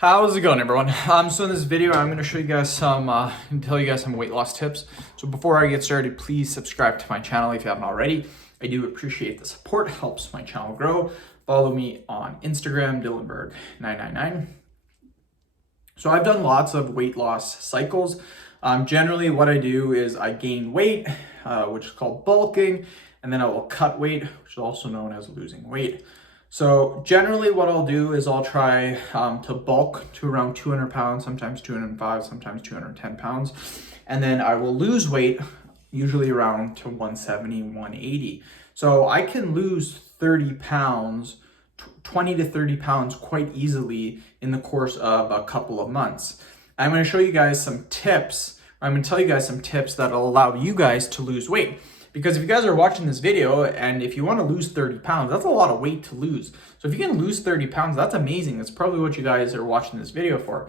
How's it going, everyone? So in this video, I'm going to show you guys tell you guys some weight loss tips. So before I get started, please subscribe to my channel if you haven't already. I do appreciate the support; it helps my channel grow. Follow me on Instagram, Dylanberg999. So I've done lots of weight loss cycles. Generally, what I do is I gain weight, which is called bulking, and then I will cut weight, which is also known as losing weight. So generally what I'll do is I'll try to bulk to around 200 pounds, sometimes 205, sometimes 210 pounds. And then I will lose weight, usually around to 170, 180. So I can lose 30 pounds, 20 to 30 pounds quite easily in the course of a couple of months. I'm going to show you guys some tips. I'm going to tell you guys some tips that will allow you guys to lose weight. Because if you guys are watching this video and if you want to lose 30 pounds, that's a lot of weight to lose. So if you can lose 30 pounds, that's amazing. That's probably what you guys are watching this video for.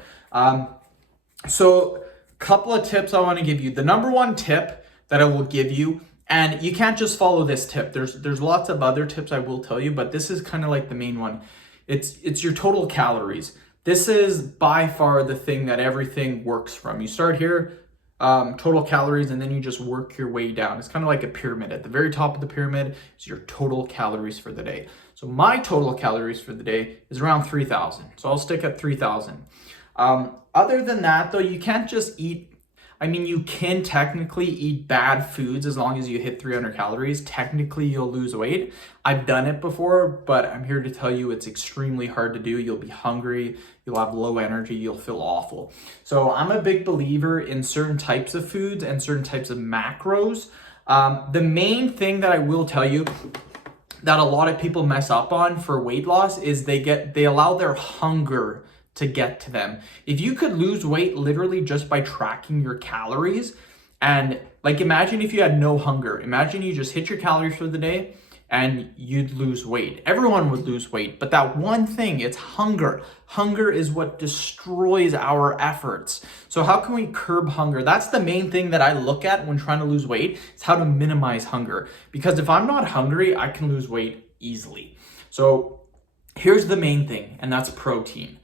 So a couple of tips I want to give you. The number one tip that I will give you, and you can't just follow this tip. There's lots of other tips I will tell you, but this is kind of like the main one. It's your total calories. This is by far the thing that everything works from. You start here, total calories, and then you just work your way down. It's kind of like a pyramid. At the very top of the pyramid is your total calories for the day. So my total calories for the day is around 3,000. So I'll stick at 3,000. Other than that, though, you can't just eat. I mean, you can technically eat bad foods as long as you hit 300 calories. Technically, you'll lose weight. I've done it before, but I'm here to tell you it's extremely hard to do. You'll be hungry, you'll have low energy, you'll feel awful. So I'm a big believer in certain types of foods and certain types of macros. The main thing that I will tell you that a lot of people mess up on for weight loss is they allow their hunger to get to them. If you could lose weight literally just by tracking your calories, and like imagine if you had no hunger, imagine you just hit your calories for the day and you'd lose weight. Everyone would lose weight, but that one thing, it's hunger. Hunger is what destroys our efforts. So how can we curb hunger? That's the main thing that I look at when trying to lose weight, is how to minimize hunger. Because if I'm not hungry, I can lose weight easily. So here's the main thing, and that's protein.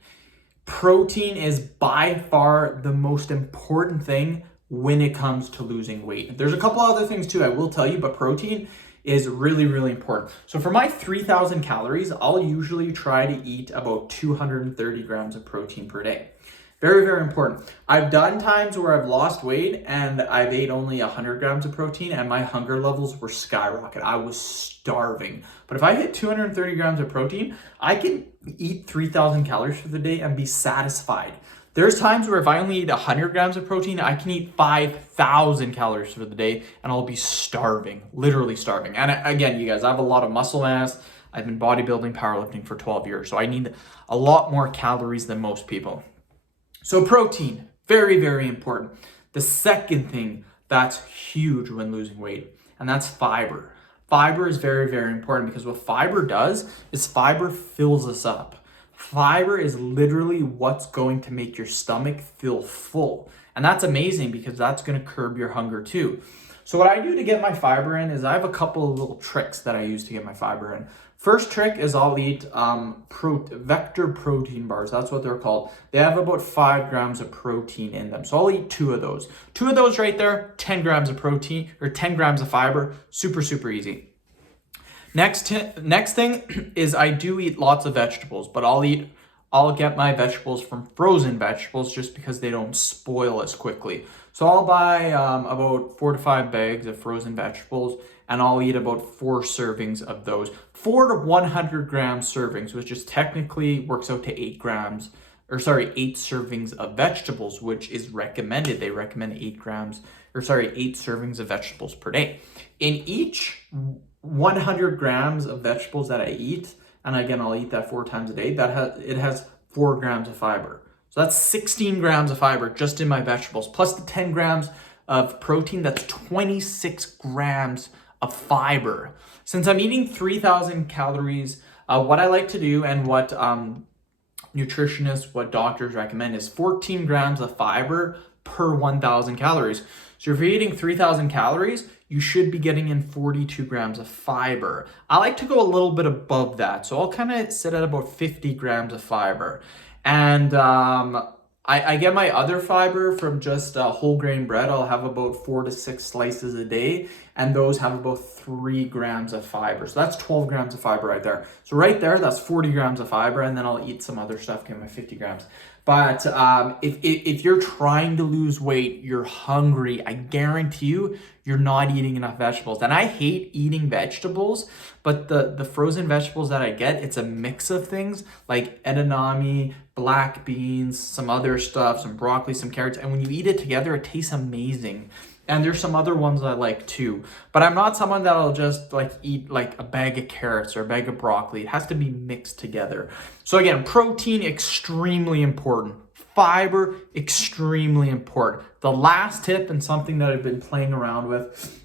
Protein is by far the most important thing when it comes to losing weight. There's a couple other things too I will tell you, but protein is really, really important. So for my 3,000 calories, I'll usually try to eat about 230 grams of protein per day. Very, very important. I've done times where I've lost weight and I've ate only 100 grams of protein and my hunger levels were skyrocketed. I was starving. But if I hit 230 grams of protein, I can eat 3,000 calories for the day and be satisfied. There's times where if I only eat 100 grams of protein, I can eat 5,000 calories for the day and I'll be starving, literally starving. And again, you guys, I have a lot of muscle mass. I've been bodybuilding, powerlifting for 12 years. So I need a lot more calories than most people. So protein, very, very important. The second thing that's huge when losing weight, and that's fiber. Fiber is very, very important because what fiber does is fiber fills us up. Fiber is literally what's going to make your stomach feel full. And that's amazing because that's going to curb your hunger too. So what I do to get my fiber in is I have a couple of little tricks that I use to get my fiber in. First trick is I'll eat Vector protein bars. That's what they're called. They have about 5 grams of protein in them. So I'll eat 2 of those. 2 of those right there, 10 grams of protein or 10 grams of fiber. Super, super easy. Next thing is I do eat lots of vegetables, but I'll get my vegetables from frozen vegetables just because they don't spoil as quickly. So I'll buy about 4 to 5 bags of frozen vegetables and I'll eat about 4 servings of those. 4 to 100 gram servings, which just technically works out to 8 servings of vegetables, which is recommended. They recommend 8 servings of vegetables per day. In each 100 grams of vegetables that I eat, and again, I'll eat that 4 times a day, it has 4 grams of fiber. So that's 16 grams of fiber just in my vegetables, plus the 10 grams of protein, that's 26 grams of fiber. Since I'm eating 3,000 calories, what I like to do and what nutritionists, what doctors recommend is 14 grams of fiber per 1,000 calories. So if you're eating 3,000 calories, you should be getting in 42 grams of fiber. I like to go a little bit above that. So I'll kind of sit at about 50 grams of fiber. And I get my other fiber from just whole grain bread. I'll have about 4 to 6 slices a day, and those have about 3 grams of fiber. So that's 12 grams of fiber right there. So right there, that's 40 grams of fiber, and then I'll eat some other stuff, get my 50 grams. But if you're trying to lose weight, you're hungry, I guarantee you, you're not eating enough vegetables. And I hate eating vegetables, but the frozen vegetables that I get, it's a mix of things like edamame, black beans, some other stuff, some broccoli, some carrots. And when you eat it together, it tastes amazing. And there's some other ones I like too. But I'm not someone that'll just like eat like a bag of carrots or a bag of broccoli. It has to be mixed together. So again, protein, extremely important. Fiber, extremely important. The last tip, and something that I've been playing around with,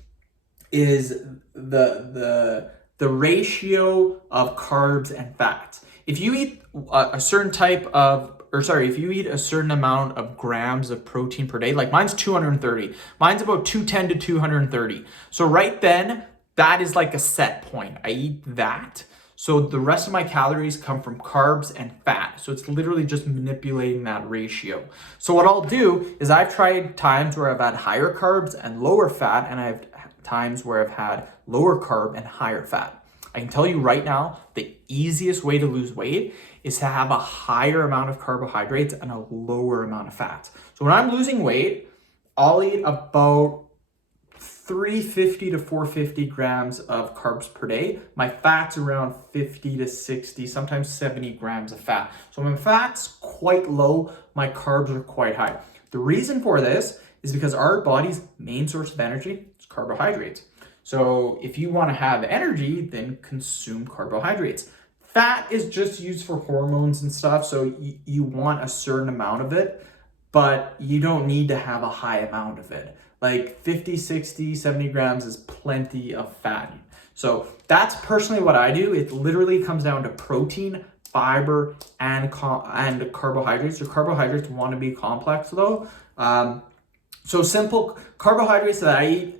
is the ratio of carbs and fats. If you eat a certain type of, if you eat a certain amount of grams of protein per day, like mine's 230, mine's about 210 to 230. So right then, that is like a set point. I eat that. So the rest of my calories come from carbs and fat. So it's literally just manipulating that ratio. So what I'll do is I've tried times where I've had higher carbs and lower fat, and I've times where I've had lower carb and higher fat. I can tell you right now, the easiest way to lose weight is to have a higher amount of carbohydrates and a lower amount of fats. So when I'm losing weight, I'll eat about 350 to 450 grams of carbs per day. My fat's around 50 to 60, sometimes 70 grams of fat. So my fat's quite low, my carbs are quite high. The reason for this is because our body's main source of energy is carbohydrates. So if you want to have energy, then consume carbohydrates. Fat is just used for hormones and stuff, so you want a certain amount of it, but you don't need to have a high amount of it. Like 50, 60, 70 grams is plenty of fat. So that's personally what I do. It literally comes down to protein, fiber, and carbohydrates. Your carbohydrates want to be complex though. So simple carbohydrates that I eat: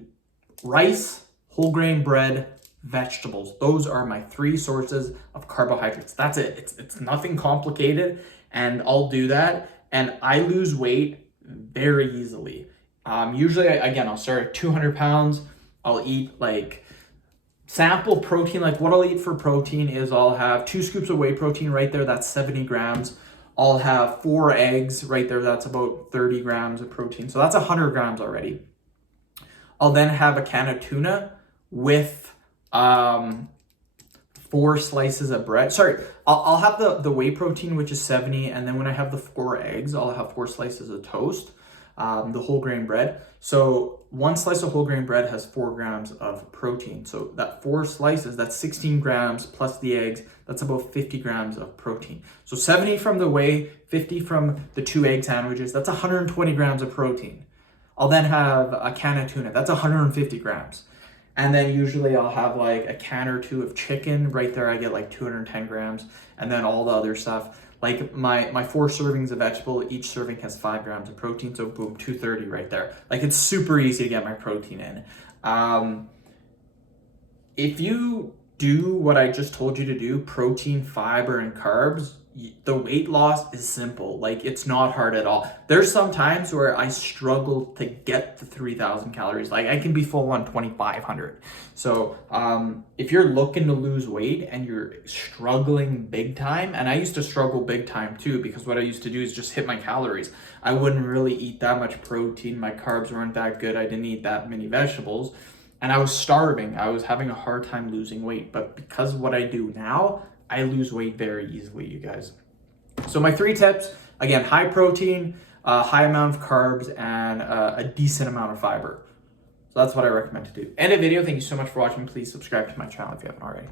rice, whole grain bread, vegetables. Those are my 3 sources of carbohydrates. That's it. It's nothing complicated, and I'll do that. And I lose weight very easily. Usually, again, I'll start at 200 pounds. I'll eat like sample protein. Like what I'll eat for protein is I'll have 2 scoops of whey protein right there. That's 70 grams. I'll have 4 eggs right there. That's about 30 grams of protein. So that's 100 grams already. I'll then have a can of tuna with 4 slices of bread. Sorry, I'll have the whey protein, which is 70, and then when I have the 4 eggs, I'll have 4 slices of toast, the whole grain bread. So 1 slice of whole grain bread has 4 grams of protein. So that 4 slices, that's 16 grams plus the eggs, that's about 50 grams of protein. So 70 from the whey, 50 from the 2 egg sandwiches, that's 120 grams of protein. I'll then have a can of tuna, that's 150 grams. And then usually I'll have like a can or 2 of chicken. Right there I get like 210 grams. And then all the other stuff. Like my 4 servings of vegetable, each serving has 5 grams of protein. So boom, 230 right there. Like it's super easy to get my protein in. If you do what I just told you to do, protein, fiber, and carbs, the weight loss is simple. Like it's not hard at all. There's some times where I struggle to get the 3,000 calories. Like I can be full on 2,500. So if you're looking to lose weight and you're struggling big time, and I used to struggle big time too, because what I used to do is just hit my calories. I wouldn't really eat that much protein. My carbs weren't that good. I didn't eat that many vegetables. And I was starving. I was having a hard time losing weight. But because of what I do now, I lose weight very easily, you guys. So my 3 tips, again, high protein, high amount of carbs, and a decent amount of fiber. So that's what I recommend to do. End of video. Thank you so much for watching. Please subscribe to my channel if you haven't already.